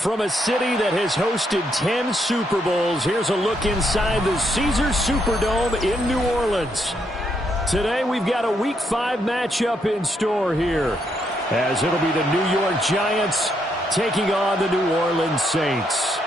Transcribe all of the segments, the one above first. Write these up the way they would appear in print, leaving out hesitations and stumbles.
From a city that has hosted 10 Super Bowls, here's a look inside the Caesars Superdome in New Orleans. Today we've got a Week 5 matchup in store here, as it'll be the New York Giants taking on the New Orleans Saints.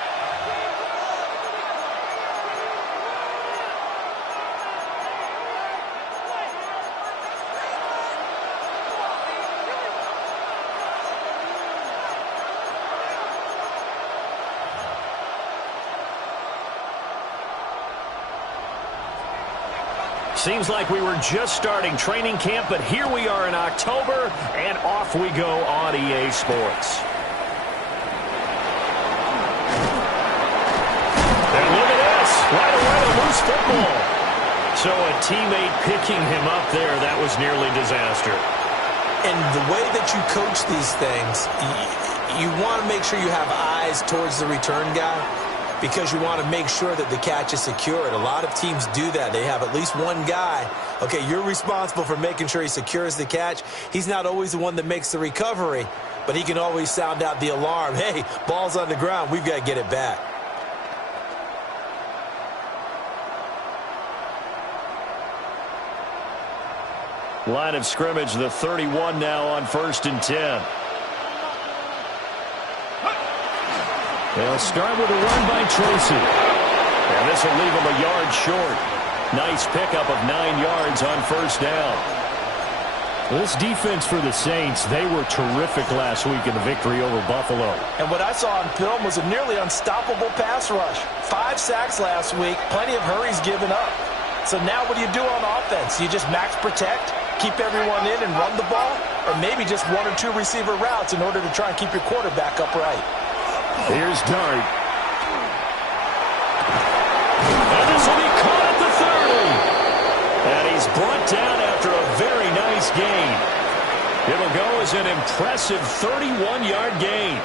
Seems like we were just starting training camp, but here we are in October, and off we go on EA Sports. And look at this, right away a loose football. So a teammate picking him up there, that was nearly disaster. And the way that you coach these things, you want to make sure you have eyes towards the return guy, because you want to make sure that the catch is secured. A lot of teams do that. They have at least one guy. Okay, you're responsible for making sure he secures the catch. He's not always the one that makes the recovery, but he can always sound out the alarm. Hey, ball's on the ground. We've got to get it back. Line of scrimmage, the 31 now on 1st and 10. They'll start with a run by Tracy. And this will leave him a yard short. Nice pickup of 9 yards on 1st down. This defense for the Saints, they were terrific last week in the victory over Buffalo. And what I saw on film was a nearly unstoppable pass rush. 5 sacks last week, plenty of hurries given up. So now what do you do on offense? You just max protect, keep everyone in and run the ball, or maybe just 1 or 2 receiver routes in order to try and keep your quarterback upright. Here's Dart. And this will be caught at the 30. And he's brought down after a very nice gain. It'll go as an impressive 31-yard gain.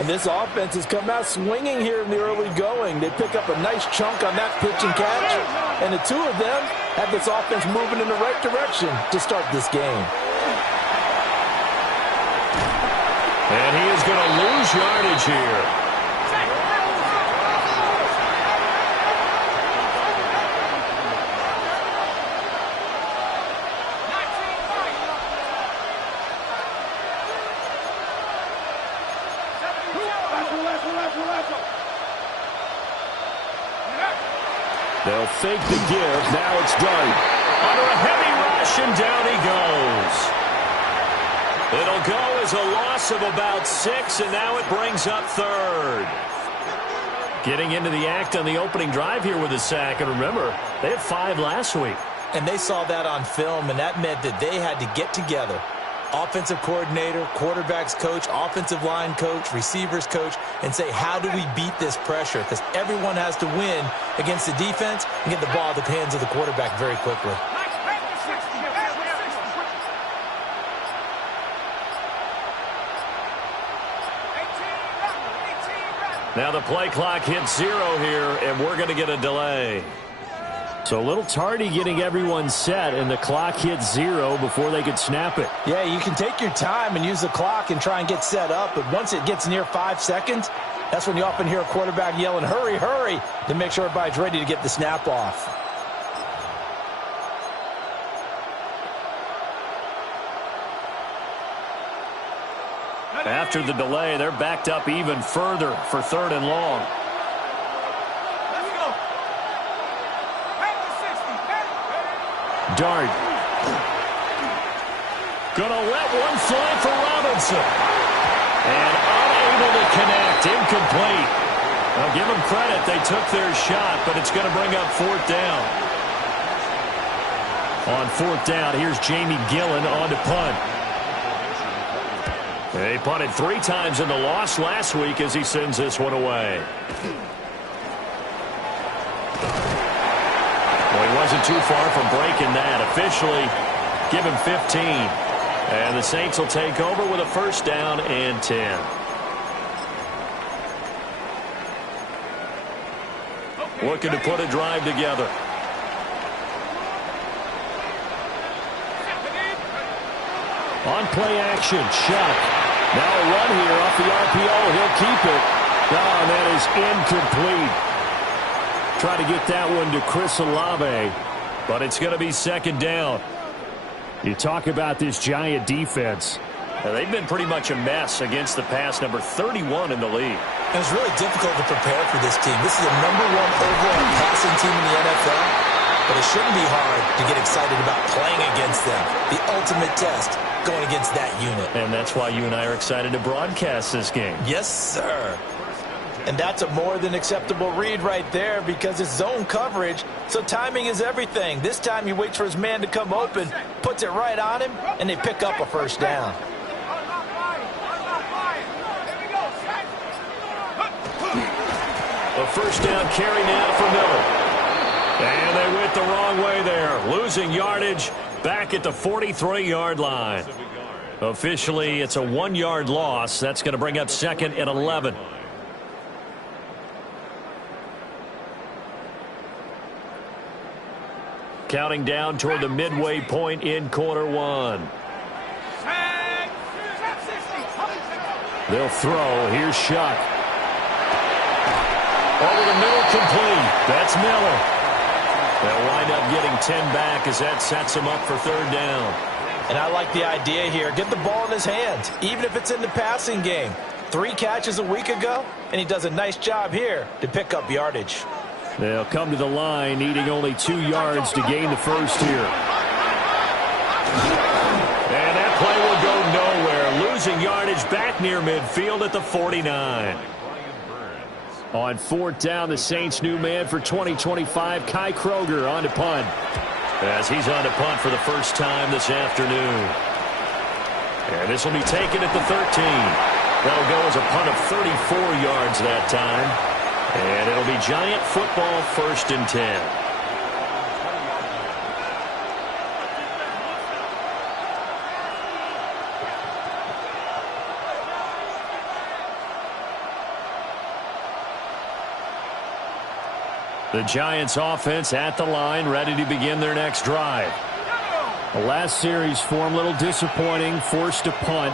And this offense has come out swinging here in the early going. They pick up a nice chunk on that pitch and catch. And the two of them have this offense moving in the right direction to start this game. And he is going to lose yardage here. They'll fake the give. Now it's Dart. Under a heavy rush, and down he goes. It'll go as a loss of about 6, and now it brings up 3rd. Getting into the act on the opening drive here with a sack. And remember, they had 5 last week. And they saw that on film, and that meant that they had to get together. Offensive coordinator, quarterbacks coach, offensive line coach, receivers coach, and say, how do we beat this pressure? Because everyone has to win against the defense and get the ball at the hands of the quarterback very quickly. Now the play clock hits 0 here, and we're going to get a delay. So a little tardy getting everyone set, and the clock hits 0 before they could snap it. Yeah, you can take your time and use the clock and try and get set up, but once it gets near 5 seconds, that's when you often hear a quarterback yelling, hurry, hurry, to make sure everybody's ready to get the snap off. After the delay, they're backed up even further for 3rd and long. Dart. Gonna let one fly for Robinson. And unable to connect. Incomplete. I'll give them credit. They took their shot, but it's going to bring up 4th down. On 4th down, here's Jamie Gillen on to punt. They punted 3 times in the loss last week as he sends this one away. Well, he wasn't too far from breaking that. Officially, give him 15. And the Saints will take over with a 1st down and 10. Looking to put a drive together. On play action, Chuck. Now a run here off the RPO. He'll keep it. Oh, that is incomplete. Try to get that one to Chris Olave, but it's going to be second down. You talk about this Giant defense. They've been pretty much a mess against the pass, number 31 in the league. And it's really difficult to prepare for this team. This is the #1 overall passing team in the NFL, but it shouldn't be hard to get excited about playing against them. The ultimate test, going against that unit. And that's why you and I are excited to broadcast this game. Yes, sir. And that's a more than acceptable read right there because it's zone coverage, so timing is everything. This time he waits for his man to come open, puts it right on him, and they pick up a first down. A first down carry now for Miller. And they went the wrong way there, losing yardage back at the 43-yard line. Officially, it's a 1-yard loss. That's going to bring up second and 11. Counting down toward the midway point in quarter one. They'll throw. Here's Shuck. Over the middle, complete. That's Miller. They'll wind up getting 10 back as that sets him up for third down. And I like the idea here. Get the ball in his hands, even if it's in the passing game. 3 catches a week ago, and he does a nice job here to pick up yardage. They'll come to the line, needing only 2 yards to gain the first here. And that play will go nowhere, losing yardage back near midfield at the 49. On fourth down, the Saints' new man for 2025, Kai Kroger, on to punt. As he's on to punt for the first time this afternoon. And this will be taken at the 13. That'll go as a punt of 34 yards that time. And it'll be Giant football, 1st and 10. The Giants offense at the line, ready to begin their next drive. The last series form a little disappointing, forced to punt.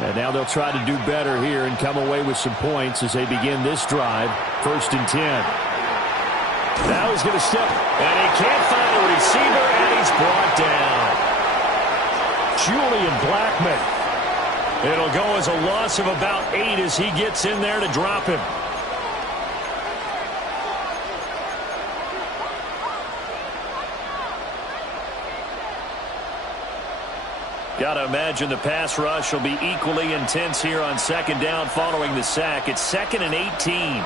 And now they'll try to do better here and come away with some points as they begin this drive. 1st and 10. Now he's going to step, and he can't find a receiver, and he's brought down. Julian Blackmon. It'll go as a loss of about 8 as he gets in there to drop him. Got to imagine the pass rush will be equally intense here on second down following the sack. It's 2nd and 18.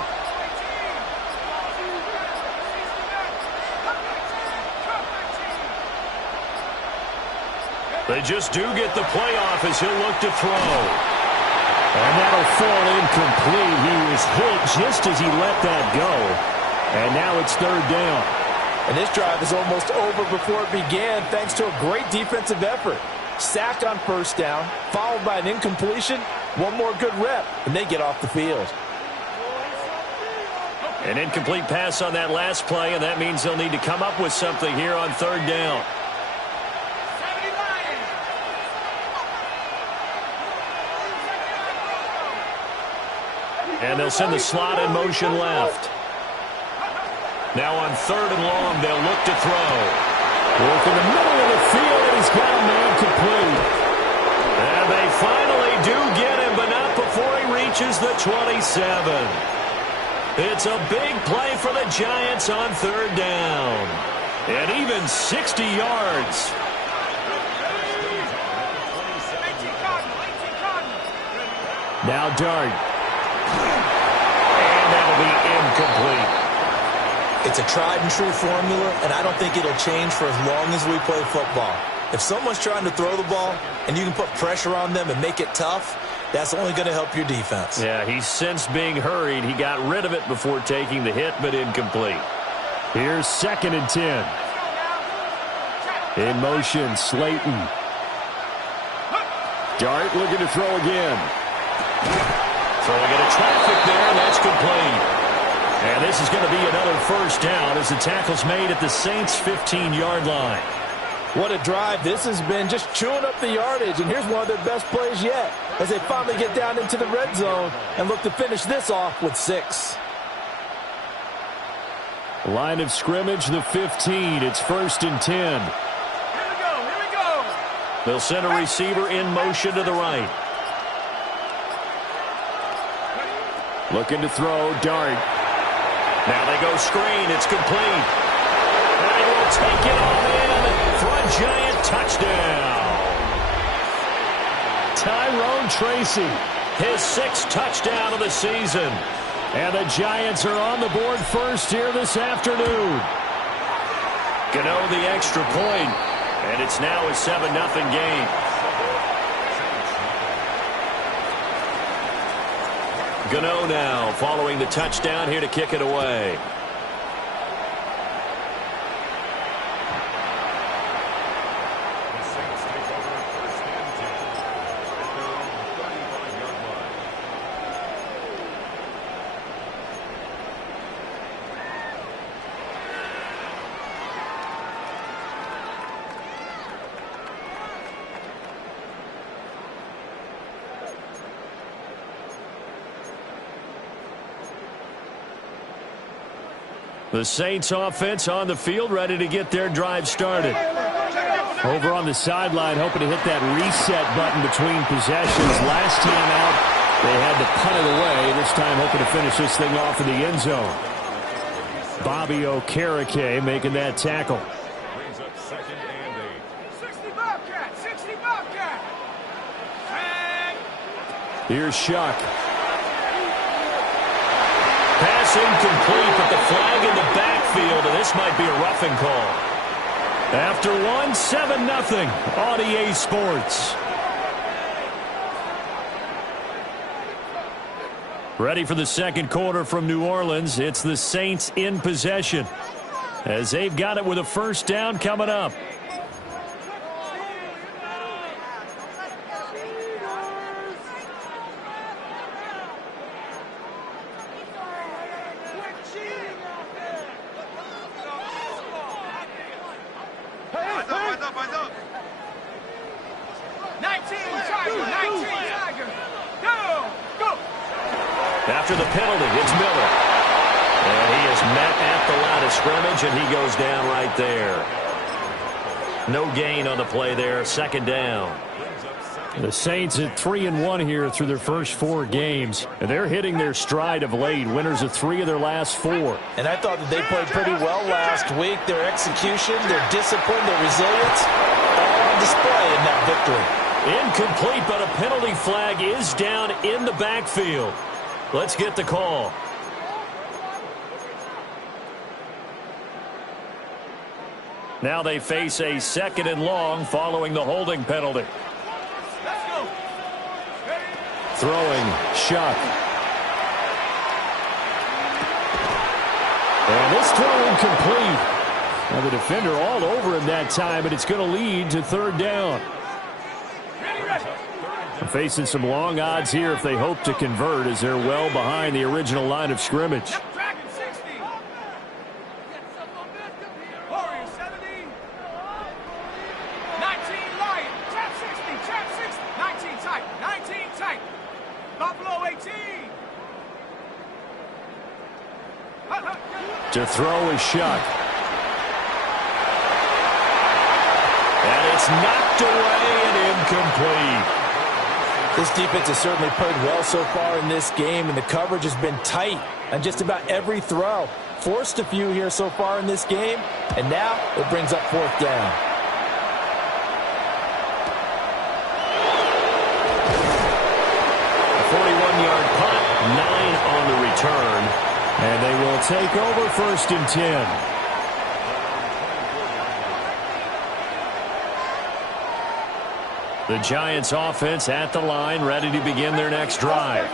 They just do get the play off as he'll look to throw. And that'll fall incomplete. He was hit just as he let that go. And now it's 3rd down. And this drive is almost over before it began thanks to a great defensive effort. Sack on 1st down, followed by an incompletion. One more good rep, and they get off the field. An incomplete pass on that last play, and that means they'll need to come up with something here on 3rd down. And they'll send the slot in motion left. Now on 3rd and long, they'll look to throw. Work in the middle of the field, and he's got a man complete. And they finally do get him, but not before he reaches the 27. It's a big play for the Giants on 3rd down. And even 60 yards. Now Dart. And that'll be incomplete. It's a tried-and-true formula, and I don't think it'll change for as long as we play football. If someone's trying to throw the ball and you can put pressure on them and make it tough, that's only going to help your defense. Yeah, he's since being hurried. He got rid of it before taking the hit, but incomplete. Here's 2nd and 10. In motion, Slayton. Dart looking to throw again. Throwing into traffic there, and that's complete. And this is going to be another 1st down as the tackle's made at the Saints' 15-yard line. What a drive this has been, just chewing up the yardage. And here's one of their best plays yet as they finally get down into the red zone and look to finish this off with 6. Line of scrimmage, the 15. It's 1st and 10. Here we go. They'll send a receiver in motion to the right. Looking to throw, Dart. Now they go screen. It's complete. And they will take it all in for a giant touchdown. Tyrone Tracy, His 6th touchdown of the season. and the Giants are on the board first here this afternoon. Gano the extra point, and it's now a 7-0 game. Gano now following the touchdown here to kick it away. The Saints offense on the field, ready to get their drive started. Over on the sideline, hoping to hit that reset button between possessions. Last time out, they had to punt it away. This time, hoping to finish this thing off in the end zone. Bobby Okereke making that tackle. Brings up 2nd and 8. 60 Bobcat, 60 Bobcat. Here's Shuck. Pass incomplete, but the flag in the backfield, and this might be a roughing call. After 1, 7-0 on EA Sports. Ready for the second quarter from New Orleans. It's the Saints in possession as they've got it with a first down coming up. After the penalty, it's Miller. And he is met at the line of scrimmage, and he goes down right there. No gain on the play there, 2nd down. The Saints at 3-1 here through their first 4 games. And they're hitting their stride of late, winners of 3 of their last 4. And I thought that they played pretty well last week. Their execution, their discipline, their resilience, all on display in that victory. Incomplete, but a penalty flag is down in the backfield. Let's get the call. Now they face a 2nd and long following the holding penalty. Throwing, Shuck. And this throw incomplete. Now the defender all over him that time, and it's going to lead to 3rd down. Facing some long odds here if they hope to convert, as they're well behind the original line of scrimmage. To throw is Shuck. And it's knocked away and incomplete. This defense has certainly played well so far in this game, and the coverage has been tight on just about every throw. Forced a few here so far in this game, and now it brings up 4th down. A 41-yard punt, 9 on the return. And they will take over 1st and 10. The Giants offense at the line, ready to begin their next drive.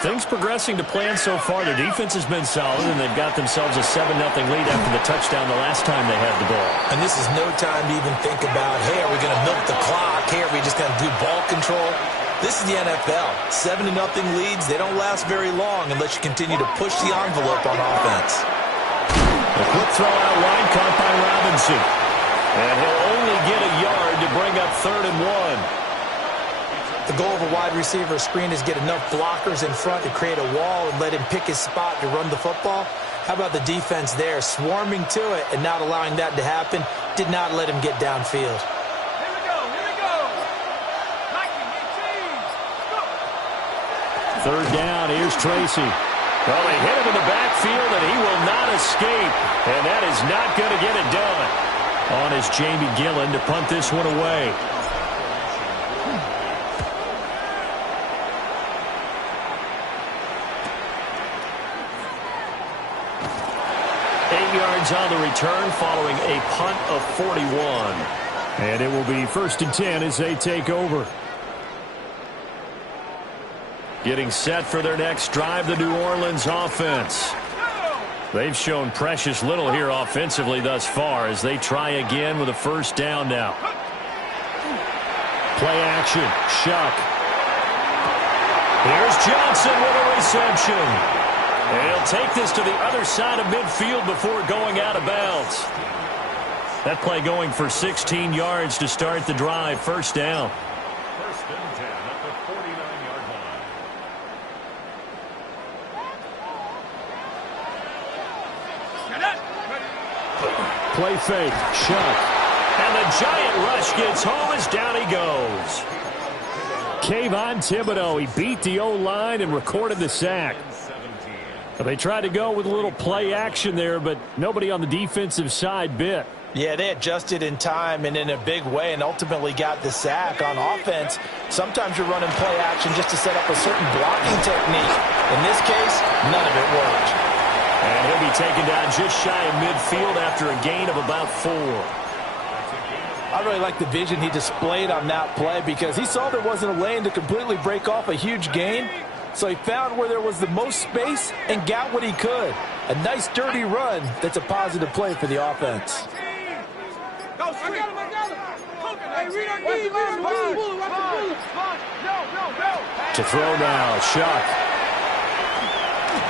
Things progressing to plan so far. Their defense has been solid, and they've got themselves a 7-0 lead after the touchdown the last time they had the ball. And this is no time to even think about, hey, are we going to milk the clock? Hey, are we just going to do ball control? This is the NFL. 7-0 leads, they don't last very long unless you continue to push the envelope on offense. A quick throw out wide, caught by Robinson. And he'll yard to bring up 3rd and 1. The goal of a wide receiver screen is get enough blockers in front to create a wall and let him pick his spot to run the football. How about the defense there, swarming to it and not allowing that to happen? Did not let him get downfield. Here we go. Lightning, go. 3rd down, here's Tracy. Well, they hit him in the backfield, and he will not escape. And that is not going to get it done. On is Jamie Gillen to punt this one away. On the return following a punt of 41. And it will be 1st and 10 as they take over. Getting set for their next drive, the New Orleans offense. They've shown precious little here offensively thus far as they try again with a 1st down now. Play action. Shuck. Here's Johnson with a reception. And he'll take this to the other side of midfield before going out of bounds. That play going for 16 yards to start the drive. 1st down. 1st and 10 at the 49-yard line. Play fake. Shuck. And the giant rush gets home as down he goes. Kayvon Thibodeau, he beat the O-line and recorded the sack. They tried to go with a little play action there, but nobody on the defensive side bit. Yeah, they adjusted in time and in a big way and ultimately got the sack. On offense, sometimes you're running play action just to set up a certain blocking technique. In this case, none of it worked. And he'll be taken down just shy of midfield after a gain of about 4. I really like the vision he displayed on that play because he saw there wasn't a lane to completely break off a huge gain. So he found where there was the most space and got what he could. A nice, dirty run that's a positive play for the offense. Go, I got him. Hey, read our D, To throw now, Shuck.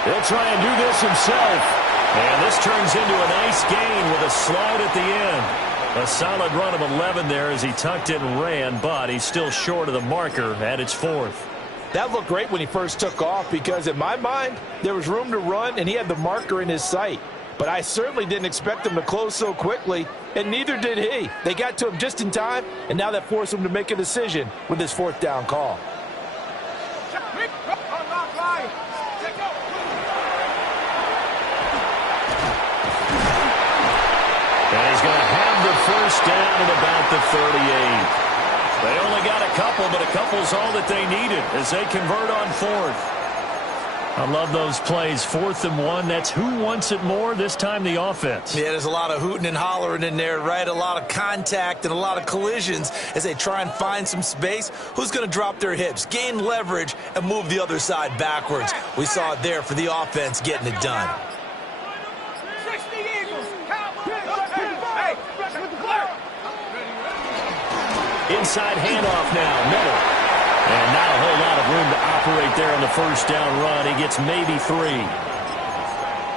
He'll try and do this himself. And this turns into a nice gain with a slide at the end. A solid run of 11 there as he tucked it and ran, but he's still short of the marker at its 4th. That looked great when he first took off because in my mind, there was room to run and he had the marker in his sight. But I certainly didn't expect him to close so quickly, and neither did he. They got to him just in time, and now that forced him to make a decision with his 4th down call. And he's going to have the 1st down at about the 38. They only got a couple, but a couple's all that they needed as they convert on 4th. I love those plays. 4th and 1. That's who wants it more, this time the offense. Yeah, there's a lot of hooting and hollering in there, right? A lot of contact and a lot of collisions as they try and find some space. Who's going to drop their hips, gain leverage, and move the other side backwards? We saw it there for the offense getting it done. Inside handoff now, Miller. And not a whole lot of room to operate there on the 1st down run. He gets maybe 3.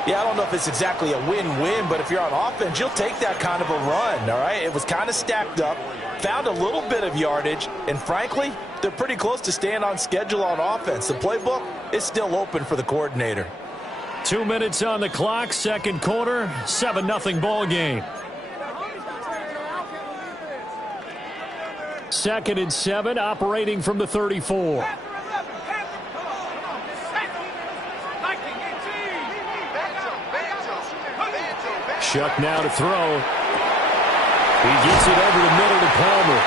Yeah, I don't know if it's exactly a win-win, but if you're on offense, you'll take that kind of a run, all right? It was kind of stacked up, found a little bit of yardage, and frankly, they're pretty close to staying on schedule on offense. The playbook is still open for the coordinator. 2 minutes on the clock, 2nd quarter, 7-0 ball game. 2nd and 7, operating from the 34. Shuck now to throw. He gets it over the middle to Palmer.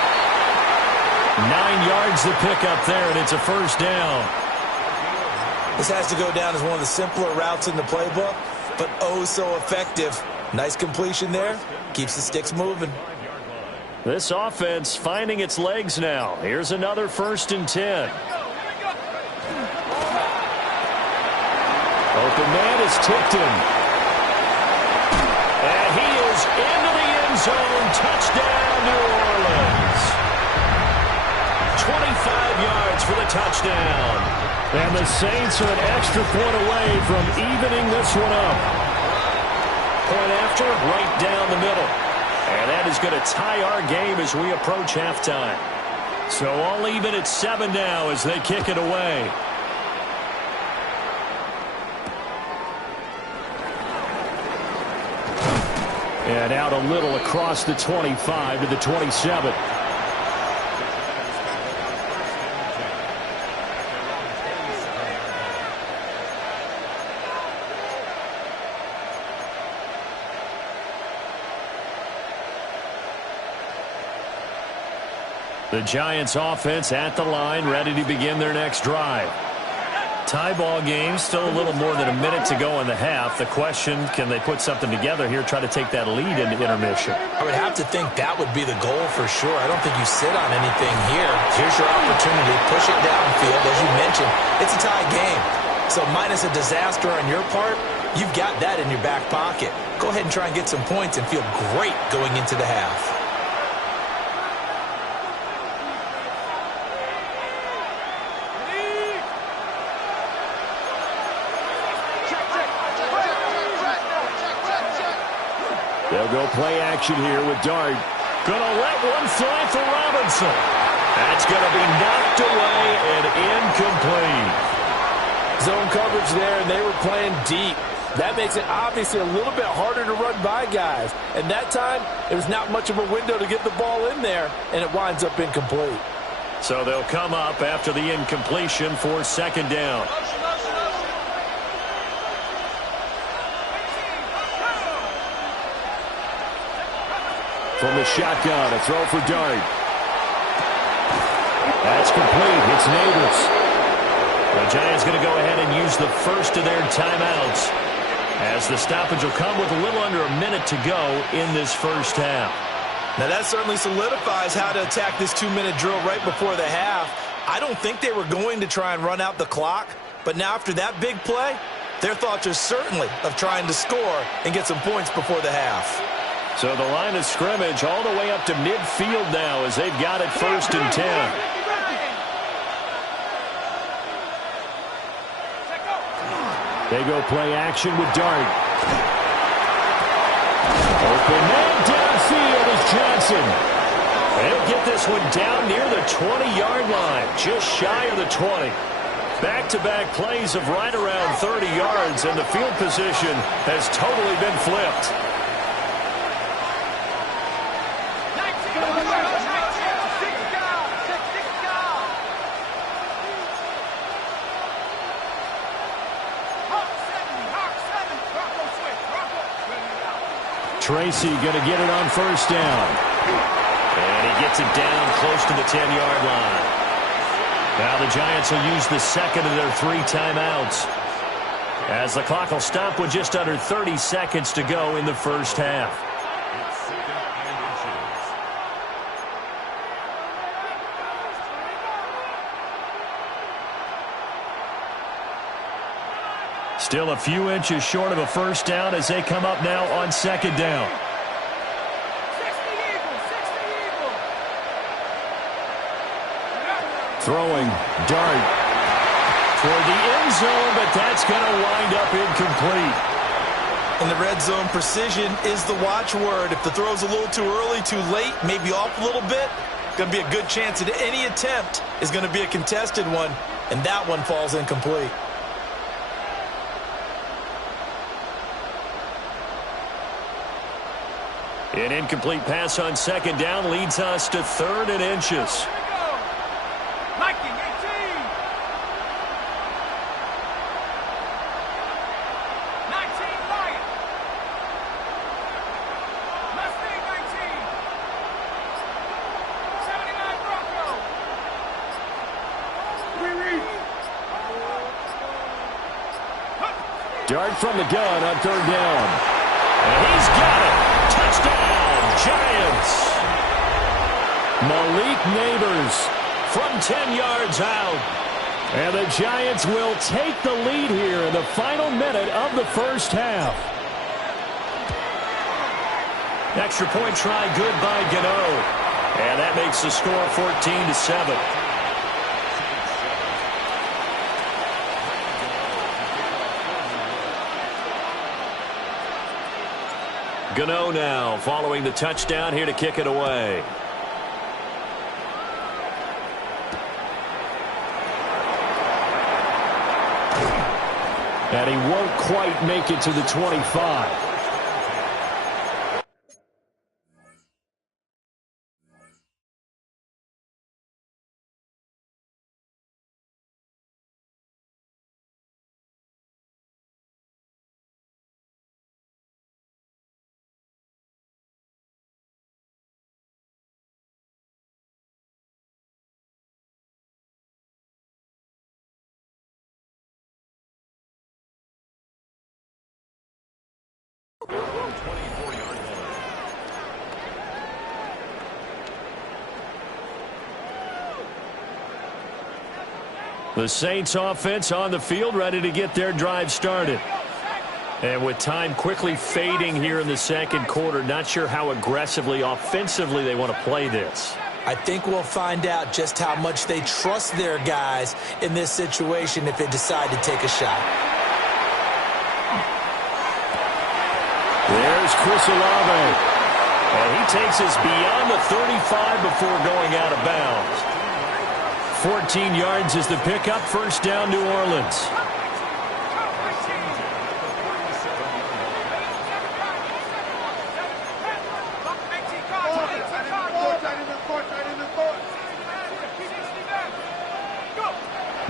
9 yards to pick up there, and it's a 1st down. This has to go down as one of the simpler routes in the playbook, but oh so effective. Nice completion there. Keeps the sticks moving. This offense finding its legs now. Here's another 1st and 10. Open man is tipped him. And he is into the end zone. Touchdown, New Orleans. 25 yards for the touchdown. And the Saints are an extra point away from evening this one up. Point after, right down the middle. And that is going to tie our game as we approach halftime. So all even at 7 now as they kick it away. And out a little across the 25 to the 27. The Giants offense at the line, ready to begin their next drive. Tie ball game, still a little more than a minute to go in the half. The question, can they put something together here, try to take that lead into intermission? I would have to think that would be the goal for sure. I don't think you sit on anything here. Here's your opportunity. Push it downfield. As you mentioned, it's a tie game. So minus a disaster on your part, you've got that in your back pocket. Go ahead and try and get some points and feel great going into the half. They'll go play action here with Dart. Gonna let one fly for Robinson. That's gonna be knocked away and incomplete. Zone coverage there, and they were playing deep. That makes it obviously a little bit harder to run by guys. And that time, it was not much of a window to get the ball in there, and it winds up incomplete. So they'll come up after the incompletion for second down. From the shotgun, a throw for Dart. That's complete. It's Neighbors. The Giants going to go ahead and use the first of their timeouts, as the stoppage will come with a little under a minute to go in this first half. Now that certainly solidifies how to attack this 2-minute drill right before the half. I don't think they were going to try and run out the clock, but now after that big play, their thoughts are certainly of trying to score and get some points before the half. So the line of scrimmage all the way up to midfield now as they've got it 1st and 10. They go play action with Dart. Open man downfield is Johnson. They'll get this one down near the 20-yard line, just shy of the 20. Back-to-back plays of right around 30 yards, and the field position has totally been flipped. Tracy going to get it on 1st down. And he gets it down close to the 10-yard line. Now the Giants will use the second of their 3 timeouts, as the clock will stop with just under 30 seconds to go in the first half. Still a few inches short of a first down as they come up now on 2nd down. Throwing, Dart toward the end zone, but that's going to wind up incomplete. In the red zone, precision is the watchword. If the throw's a little too early, too late, maybe off a little bit, going to be a good chance that any attempt is going to be a contested one, and that one falls incomplete. An incomplete pass on 2nd down leads us to 3rd and inches. Dart from the gun on 3rd down. And he's got it. Touchdown, Giants. Malik Neighbors from 10 yards out. And the Giants will take the lead here in the final minute of the first half. Extra point try good by Gano. And that makes the score 14-7. Gano now following the touchdown here to kick it away. And he won't quite make it to the 25. The Saints offense on the field, ready to get their drive started. And with time quickly fading here in the second quarter, not sure how aggressively, offensively they want to play this. I think we'll find out just how much they trust their guys in this situation if they decide to take a shot. There's Chris Olave. And he takes us beyond the 35 before going out of bounds. 14 yards is the pickup. First down, New Orleans.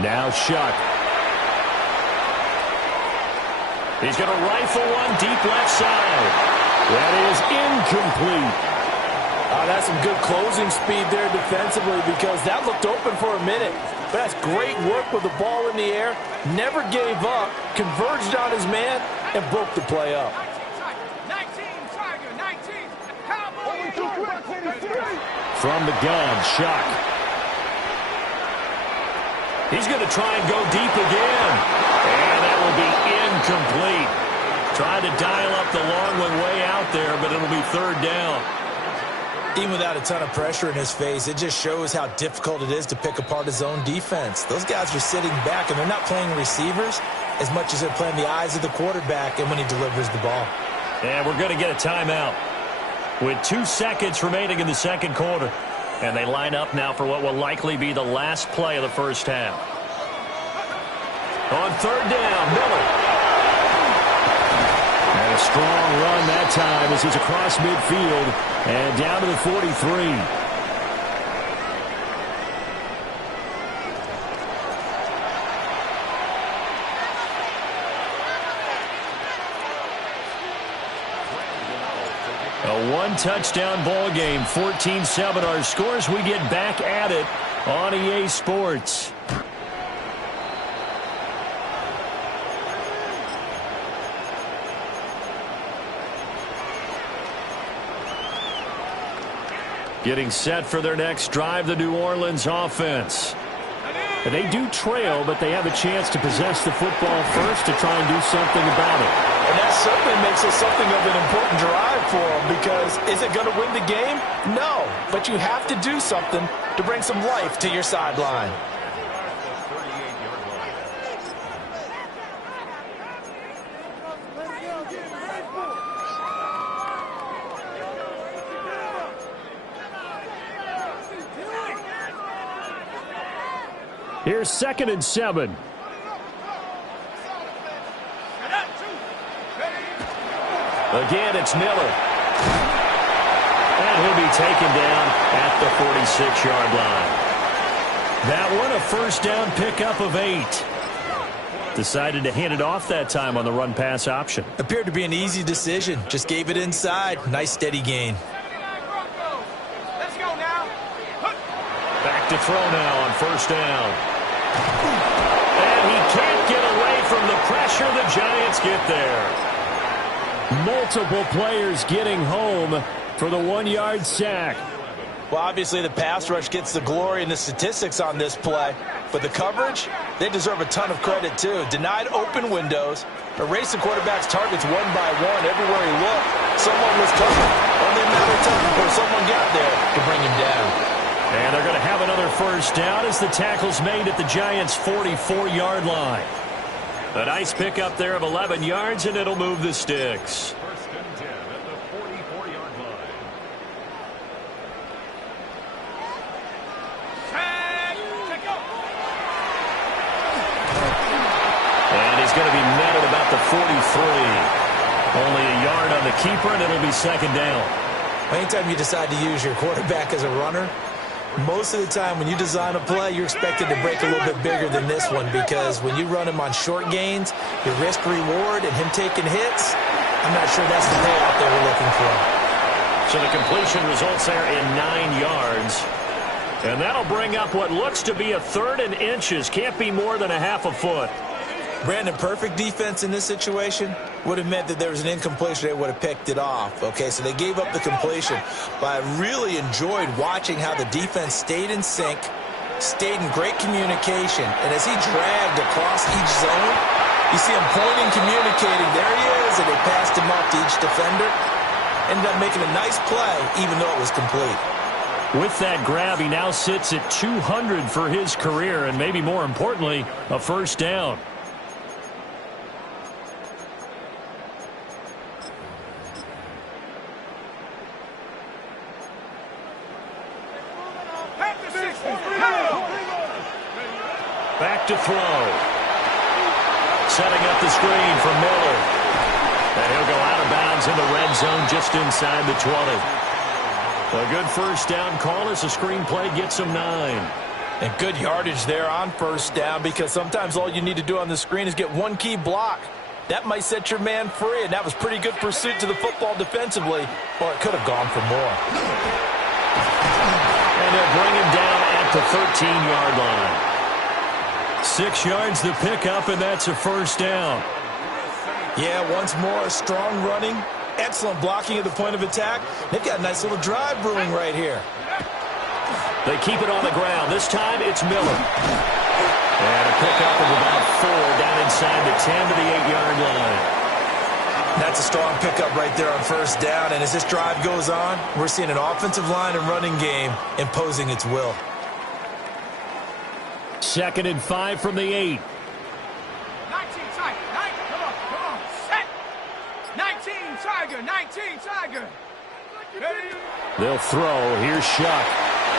Now Shuck. He's going to rifle one deep left side. That is incomplete. That's some good closing speed there defensively because that looked open for a minute. But that's great work with the ball in the air. Never gave up, converged on his man, and broke the play up. 19, Tiger, 19. Cowboys. From the gun, Shuck. He's going to try and go deep again. And that will be incomplete. Tried to dial up the long one way out there, but it'll be third down. Even without a ton of pressure in his face, it just shows how difficult it is to pick apart his own defense. Those guys are sitting back, and they're not playing receivers as much as they're playing the eyes of the quarterback and when he delivers the ball. And we're going to get a timeout with 2 seconds remaining in the second quarter. And they line up now for what will likely be the last play of the first half. On third down, Miller. And a strong run that time as he's across midfield and down to the 43. A one-touchdown ball game, 14-7 our scores. We get back at it on EA Sports. Getting set for their next drive, the New Orleans offense. And they do trail, but they have a chance to possess the football first to try and do something about it. And that certainly makes it something of an important drive for them because is it going to win the game? No, but you have to do something to bring some life to your sideline. Here's 2nd and 7. Again, it's Miller. And he'll be taken down at the 46-yard line. That one, a first down pickup of 8. Decided to hand it off that time on the run-pass option. Appeared to be an easy decision. Just gave it inside. Nice, steady gain. Let's go now. Back to throw now on first down. And he can't get away from the pressure. The Giants get there. Multiple players getting home for the 1-yard sack. Well, obviously the pass rush gets the glory and the statistics on this play. But the coverage, they deserve a ton of credit too. Denied open windows, erased the quarterback's targets one by one. Everywhere he looked, someone was covered. Only a matter of time before someone got there to bring him down. And they're going to have another first down as the tackle's made at the Giants' 44-yard line. A nice pickup there of 11 yards, and it'll move the sticks. First and 10 at the three. Only a yard on the keeper, and it'll be second down. Anytime you decide to use your quarterback as a runner, most of the time when you design a play, you're expected to break a little bit bigger than this one, because when you run him on short gains, your risk-reward and him taking hits, I'm not sure that's the payoff they were looking for. So the completion results there in 9 yards. And that'll bring up what looks to be a 3rd and inches. Can't be more than a half a foot. Brandon, perfect defense in this situation would have meant that there was an incompletion. They would have picked it off. Okay, so they gave up the completion. But I really enjoyed watching how the defense stayed in sync, stayed in great communication. And as he dragged across each zone, you see him pointing, communicating. There he is, and they passed him up to each defender. Ended up making a nice play, even though it was complete. With that grab, he now sits at 200 for his career, and maybe more importantly, a first down. Back to throw. Setting up the screen for Miller. And he'll go out of bounds in the red zone just inside the 20. A good first down call as the screenplay gets him 9. And good yardage there on first down, because sometimes all you need to do on the screen is get one key block. That might set your man free, and that was pretty good pursuit to the football defensively. Or it could have gone for more. And they'll bring him down at the 13-yard line. 6 yards to pick up, and that's a first down. Yeah, once more, strong running, excellent blocking at the point of attack. They've got a nice little drive brewing right here. They keep it on the ground. This time it's Miller. And a pickup of about 4 down inside the 10 to the 8-yard line. That's a strong pickup right there on first down. And as this drive goes on, we're seeing an offensive line and running game imposing its will. 2nd and 5 from the 8. 19, Tiger. Come on. Set. 19, Tiger. 19, Tiger. They'll throw. Here's Shuck.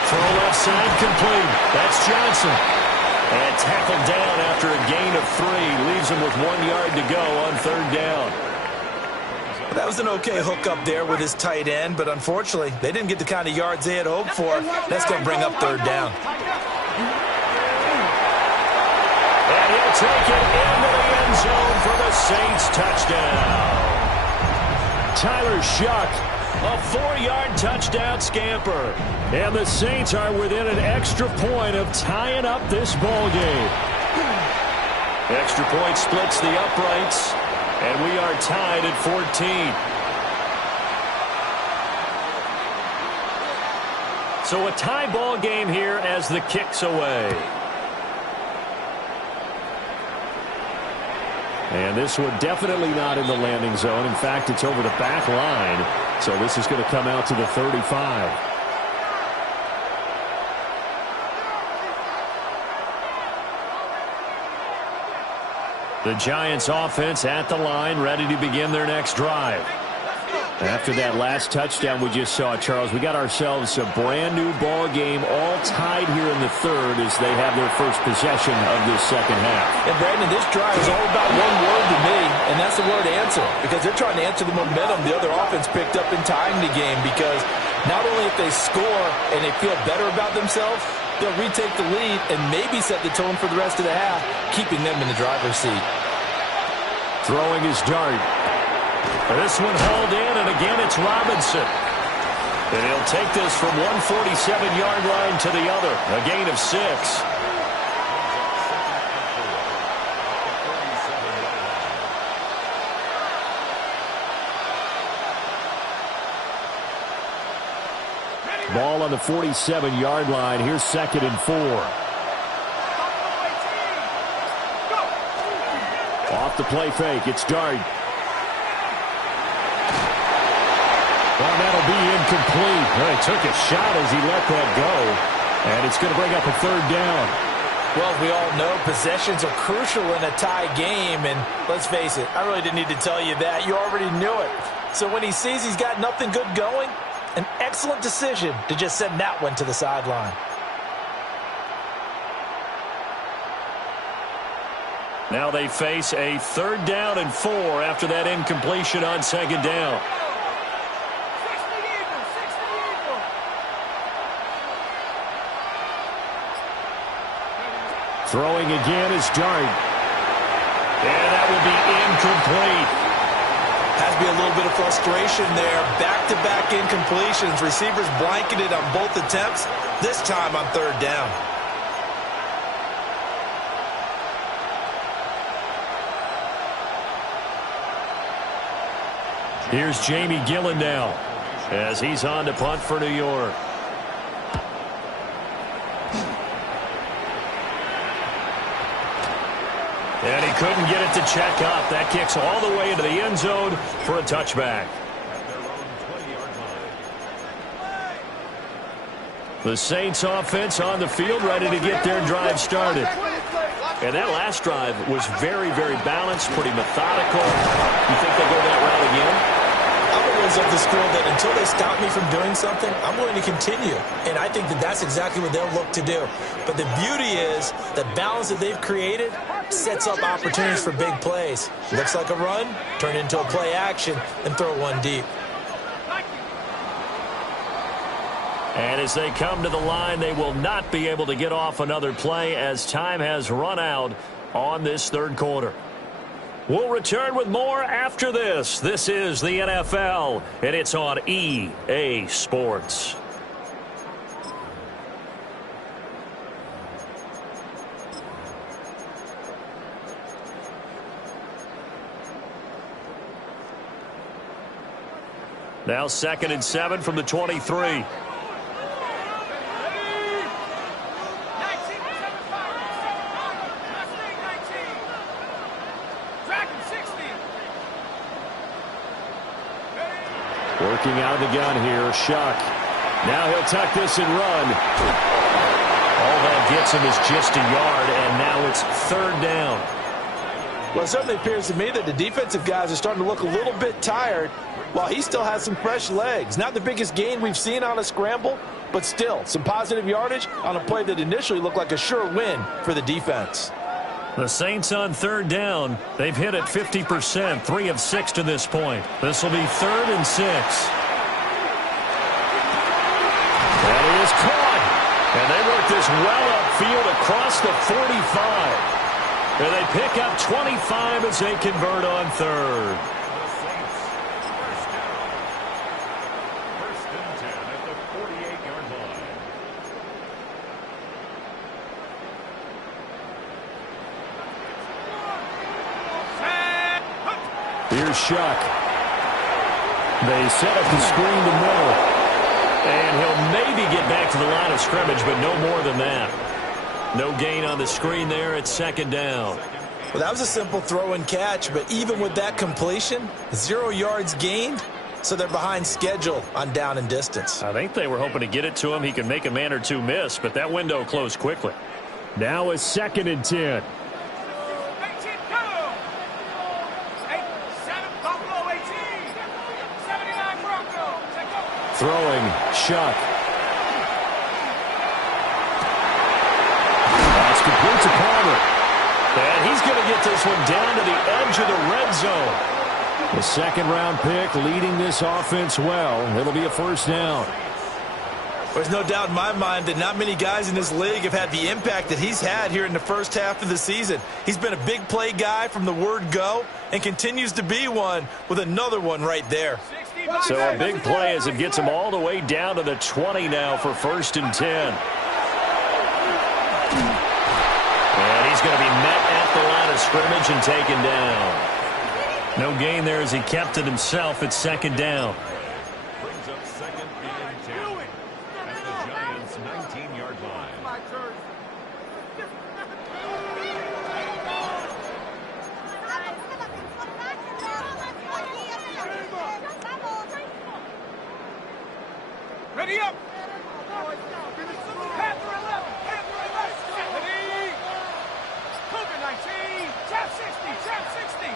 Throw left side, complete. That's Johnson. And tackled down after a gain of 3. Leaves him with 1 yard to go on 3rd down. That was an okay hookup there with his tight end, but unfortunately, they didn't get the kind of yards they had hoped for. That's going to bring up 3rd down. And he'll take it into the end zone for the Saints touchdown. Tyler Shuck, a 4-yard touchdown scamper. And the Saints are within an extra point of tying up this ball game. Extra point splits the uprights, and we are tied at 14. So a tie ball game here as the kick's away. And this one definitely not in the landing zone. In fact, it's over the back line. So this is going to come out to the 35. The Giants offense at the line, ready to begin their next drive. After that last touchdown we just saw, Charles, we got ourselves a brand new ball game, all tied here in the 3rd as they have their first possession of this second half. And Brandon, this drive is all about one word to me, and that's the word answer, because they're trying to answer the momentum the other offense picked up in tying the game, because not only if they score and they feel better about themselves, they'll retake the lead and maybe set the tone for the rest of the half, keeping them in the driver's seat. Throwing his dart. This one hauled in, and again it's Robinson. And he'll take this from 147-yard line to the other. A gain of 6. Ball on the 47-yard line. Here's 2nd and 4. Off the play fake. It's Dart. Well, that'll be incomplete. Well, he took a shot as he let that go. And it's going to bring up a 3rd down. Well, as we all know, possessions are crucial in a tie game. And let's face it, I really didn't need to tell you that. You already knew it. So when he sees he's got nothing good going, an excellent decision to just send that one to the sideline. Now they face a 3rd down and 4 after that incompletion on 2nd down. Throwing again is Dart. And that will be incomplete. Has to be a little bit of frustration there. Back-to-back incompletions. Receivers blanketed on both attempts, this time on 3rd down. Here's Jamie Gillen now as he's on to punt for New York. And he couldn't get it to check up. That kicks all the way into the end zone for a touchback. The Saints offense on the field ready to get their drive started. And that last drive was very, very balanced, pretty methodical. You think they go that route again? I'm always of the school that until they stop me from doing something, I'm going to continue. And I think that that's exactly what they'll look to do. But the beauty is the balance that they've created sets up opportunities for big plays. Looks like a run, turn into a play action, and throw one deep. And as they come to the line, they will not be able to get off another play as time has run out on this 3rd quarter. We'll return with more after this. This is the NFL, and it's on EA Sports. Now 2nd and 7 from the 23. Working out of the gun here, Shuck. Now he'll tuck this and run. All that gets him is just a yard, and now it's 3rd down. Well, it certainly appears to me that the defensive guys are starting to look a little bit tired while he still has some fresh legs. Not the biggest gain we've seen on a scramble, but still some positive yardage on a play that initially looked like a sure win for the defense. The Saints on 3rd down. They've hit it 50%, 3 of 6 to this point. This will be 3rd and 6. That is caught. And they work this well upfield across the 45. And they pick up 25 as they convert on 3rd. First and 10 at the 48-yard line. Here's Shuck. They set up the screen to Miller. And he'll maybe get back to the line of scrimmage, but no more than that. No gain on the screen there at 2nd down. Well, that was a simple throw and catch, but even with that completion, 0 yards gained, so they're behind schedule on down and distance. I think they were hoping to get it to him. He could make a man or two miss, but that window closed quickly. Now it's 2nd and 10. Throwing, Shuck. That's complete to Palmer. And he's going to get this one down to the edge of the red zone. The 2nd-round pick leading this offense well. It'll be a 1st down. There's no doubt in my mind that not many guys in this league have had the impact that he's had here in the first half of the season. He's been a big play guy from the word go and continues to be one with another one right there. So a big play as it gets him all the way down to the 20 now for 1st and 10. And he's going to be met at the line of scrimmage and taken down. No gain there as he kept it himself at 2nd down. Brings up 2nd and 10 at the Giants' 19-yard line. Ready up. Panther 11. Panther 11. Ready. Cougar 19. Tap 60. Tap 60.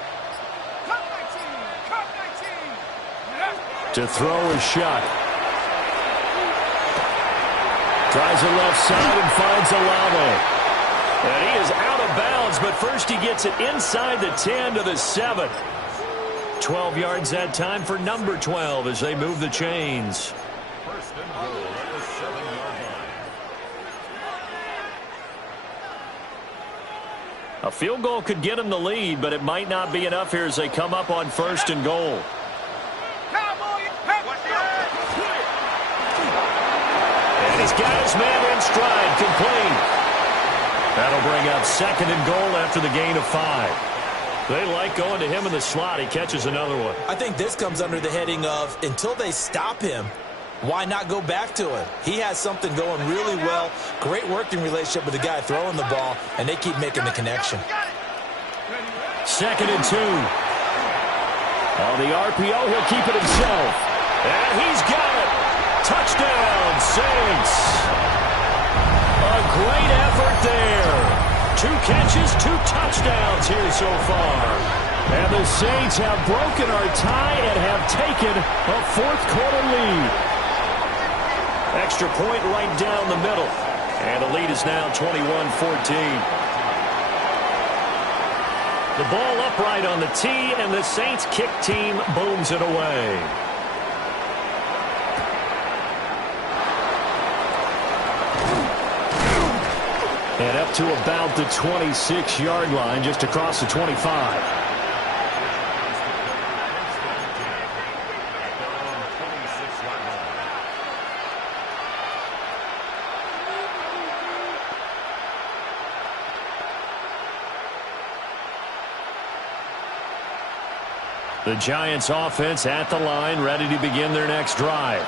Cup 19. Cup 19. To throw is Shuck. Tries the left side and finds Olave. And he is out of bounds, but first he gets it inside the 10 to the 7. 12 yards that time for number 12 as they move the chains. First and goal at the 7-yard line. A field goal could get him the lead, but it might not be enough here as they come up on first and goal. And he's got his man in stride, complete. That'll bring up second and goal after the gain of 5. They like going to him in the slot. He catches another one. I think this comes under the heading of until they stop him, why not go back to him? He has something going really well. Great working relationship with the guy throwing the ball, and they keep making the connection. Second and 2. On the RPO, he'll keep it himself. And he's got it. Touchdown, Saints. A great effort there. 2 catches, 2 touchdowns here so far. And the Saints have broken our tie and have taken a fourth-quarter lead. Extra point right down the middle. And the lead is now 21-14. The ball upright on the tee, and the Saints kick team booms it away. And up to about the 26-yard line, just across the 25. The Giants offense at the line, ready to begin their next drive.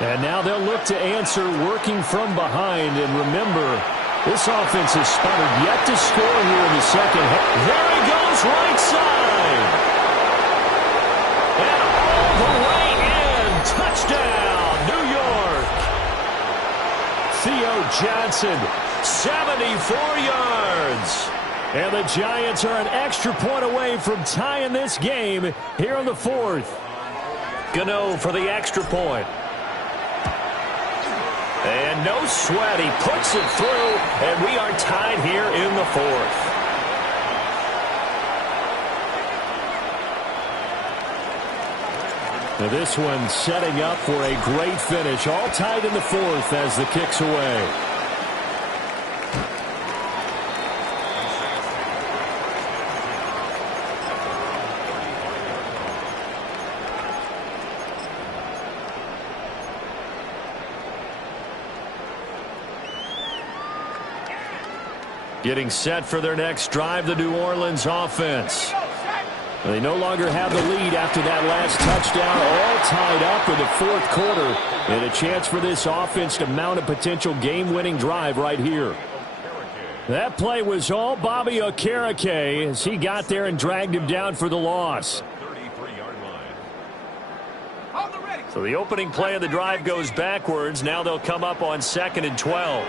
And now they'll look to answer working from behind. And remember, this offense is sputtered yet to score here in the second half. There he goes, right side. And all the way in. Touchdown, New York. Theo Johnson, 74 yards. And the Giants are an extra point away from tying this game here in the fourth. Gano for the extra point. And no sweat. He puts it through, and we are tied here in the fourth. Now this one setting up for a great finish. All tied in the fourth as the kick's away. Getting set for their next drive, the New Orleans offense. They no longer have the lead after that last touchdown, all tied up in the fourth quarter. And a chance for this offense to mount a potential game-winning drive right here. That play was all Bobby Okereke as he got there and dragged him down for the loss. So the opening play of the drive goes backwards. Now they'll come up on 2nd and 12.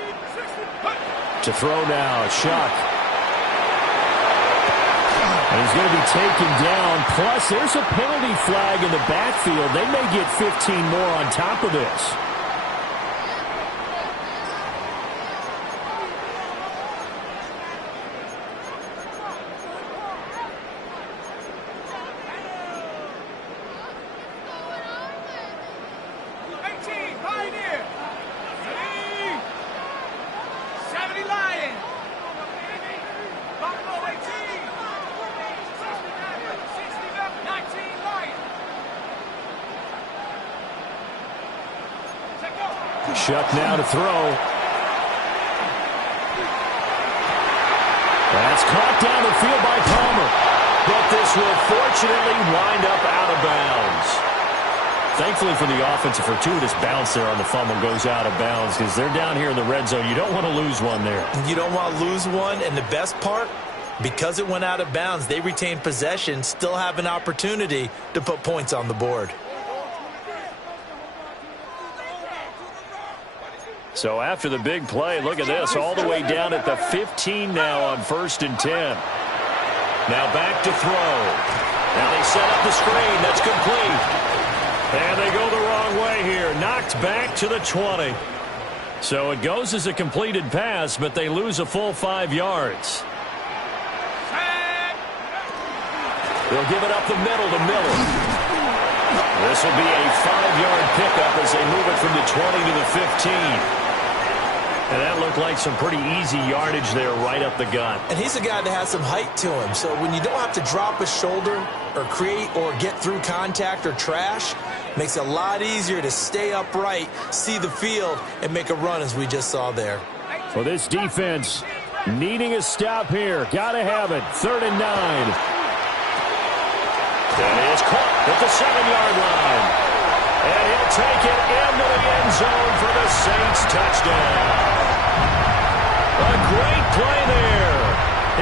To throw now, Shuck. And he's going to be taken down. Plus, there's a penalty flag in the backfield. They may get 15 more on top of this. Shuck now to throw. That's caught down the field by Palmer. But this will fortunately wind up out of bounds. Thankfully for the offense, a fortuitous bounce there on the fumble goes out of bounds because they're down here in the red zone. You don't want to lose one there. You don't want to lose one, and the best part, because it went out of bounds, they retain possession, still have an opportunity to put points on the board. So after the big play, look at this, all the way down at the 15 now on 1st and 10. Now back to throw. Now they set up the screen. That's complete. And they go the wrong way here. Knocked back to the 20. So it goes as a completed pass, but they lose a full 5 yards. They'll give it up the middle to Miller. This will be a 5-yard pickup as they move it from the 20 to the 15. And that looked like some pretty easy yardage there right up the gut. And he's a guy that has some height to him. So when you don't have to drop a shoulder or create or get through contact or trash, makes it a lot easier to stay upright, see the field, and make a run as we just saw there. For this defense, needing a stop here. Got to have it. 3rd and 9. And it's caught at the 7-yard line. And he'll take it into the end zone for the Saints touchdown. A great play there.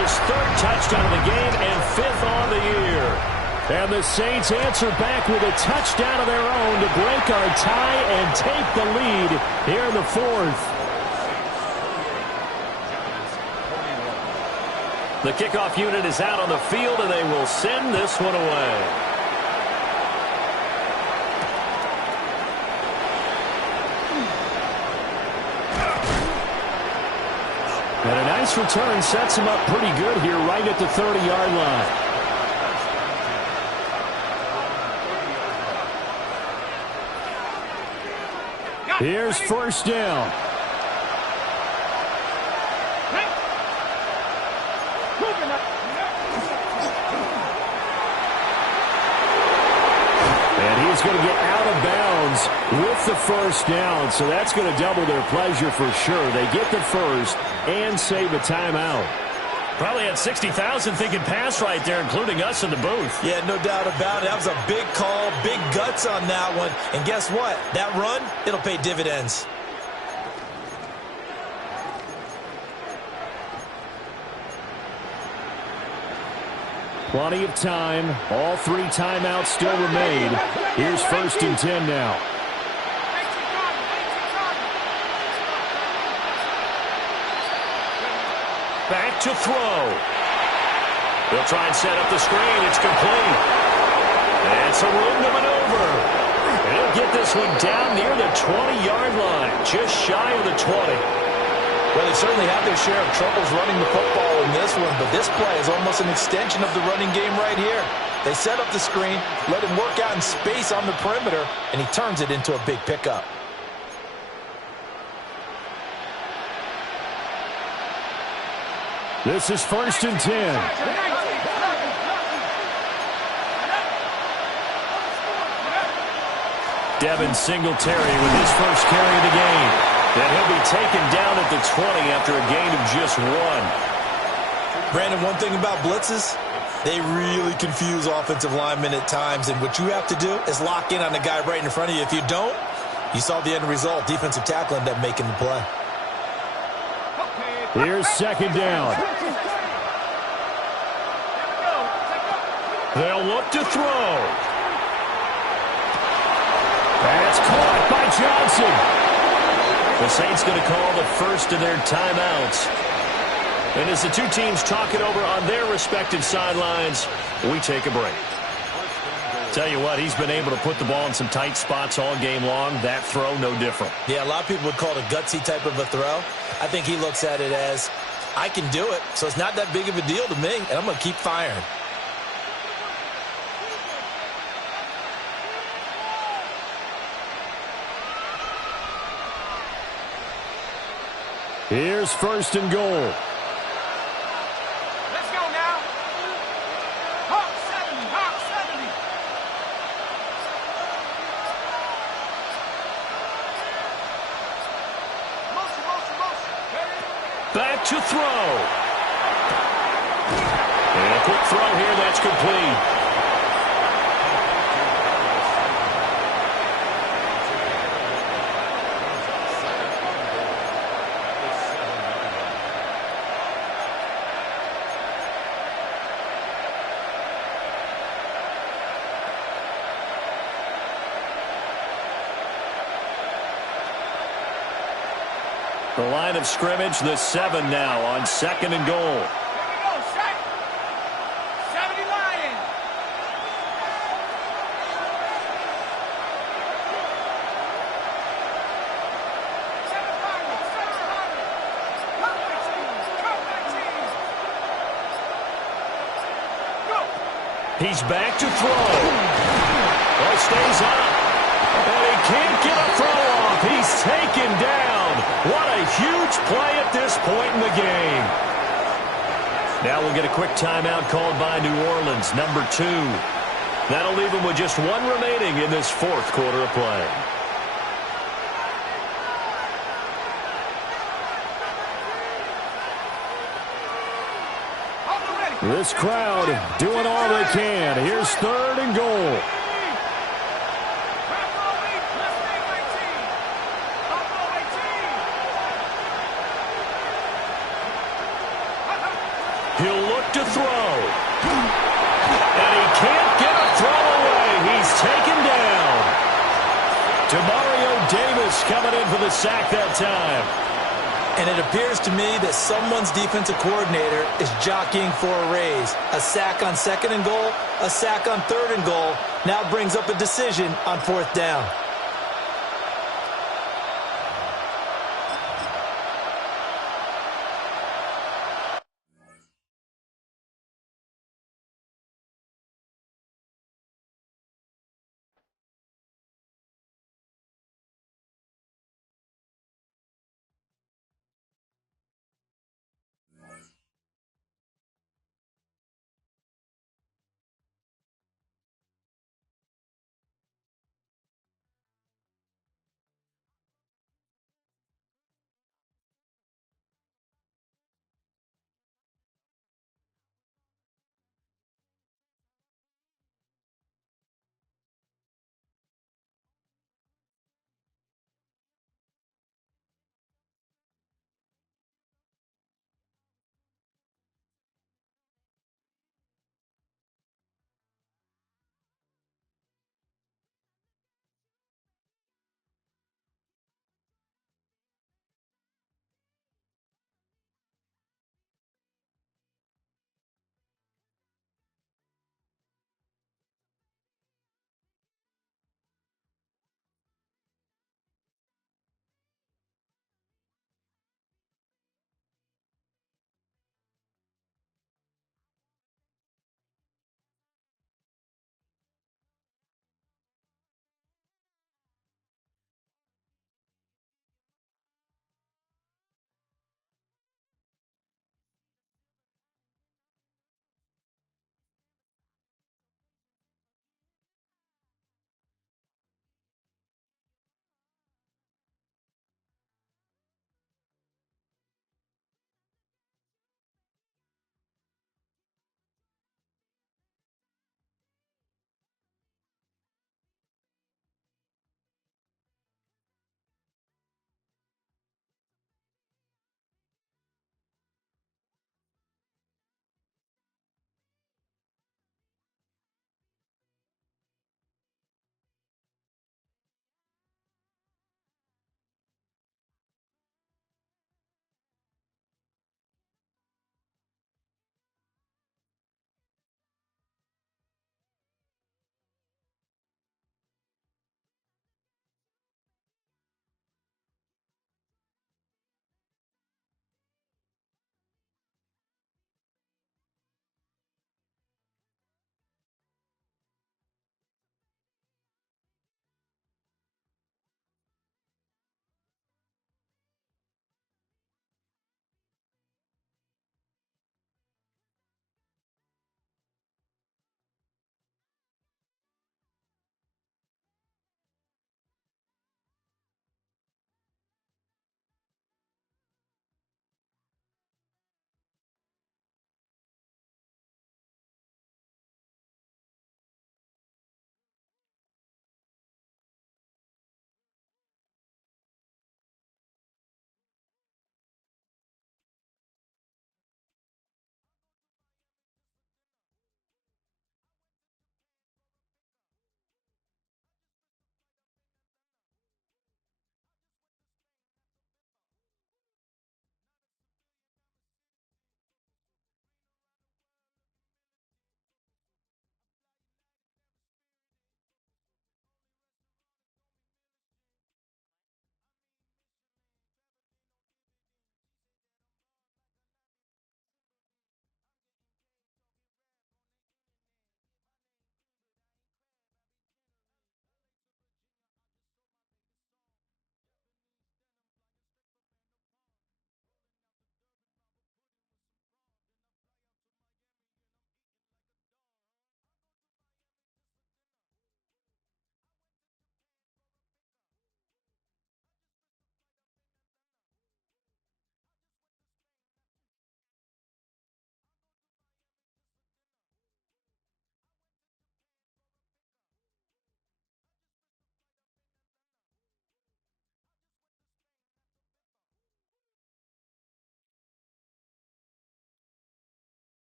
His 3rd touchdown of the game and 5th on the year. And the Saints answer back with a touchdown of their own to break our tie and take the lead here in the 4th. The kickoff unit is out on the field, and they will send this one away. And a nice return sets him up pretty good here right at the 30-yard line. Here's 1st down. And he's going to get out of bounds with the 1st down, so that's going to double their pleasure for sure. They get the 1st and save a timeout. Probably had 60,000 thinking pass right there, including us in the booth. Yeah, no doubt about it. That was a big call, big guts on that one. And guess what? That run, it'll pay dividends. Plenty of time. All 3 timeouts still remain. Here's 1st and 10 now. Back to throw. They'll try and set up the screen. It's complete. And some room to maneuver. And he'll get this one down near the 20-yard line, just shy of the 20. Well, they certainly have their share of troubles running the football in this one, but this play is almost an extension of the running game right here. They set up the screen, let him work out in space on the perimeter, and he turns it into a big pickup. This is 1st and 10. Devin Singletary with his 1st carry of the game. And he'll be taken down at the 20 after a gain of just 1. Brandon, one thing about blitzes, they really confuse offensive linemen at times, and what you have to do is lock in on the guy right in front of you. If you don't, you saw the end result. Defensive tackle ended up making the play. Here's 2nd down. They'll look to throw. That's caught by Johnson. The Saints going to call the 1st of their timeouts. And as the 2 teams talk it over on their respective sidelines, we take a break. Tell you what, he's been able to put the ball in some tight spots all game long. That throw, no different. Yeah, a lot of people would call it a gutsy type of a throw. I think he looks at it as, I can do it, so it's not that big of a deal to me, and I'm going to keep firing. Here's 1st and goal. Let's go now. Hawk 70, Hawk 70. Back to throw. And a quick throw here that's complete. The line of scrimmage, the 7 now on 2nd and goal. Here we go, set. 70 Lions. He's back to throw. Well, stays up. And he can't get a throw off. He's taken down. What a huge play at this point in the game. Now we'll get a quick timeout called by New Orleans, number 2. That'll leave them with just 1 remaining in this 4th quarter of play. This crowd doing all they can. Here's 3rd and goal. He'll look to throw. And he can't get a throw away. He's taken down. Demario Davis coming in for the sack that time. And it appears to me that someone's defensive coordinator is jockeying for a raise. A sack on 2nd and goal, a sack on 3rd and goal, now brings up a decision on 4th down.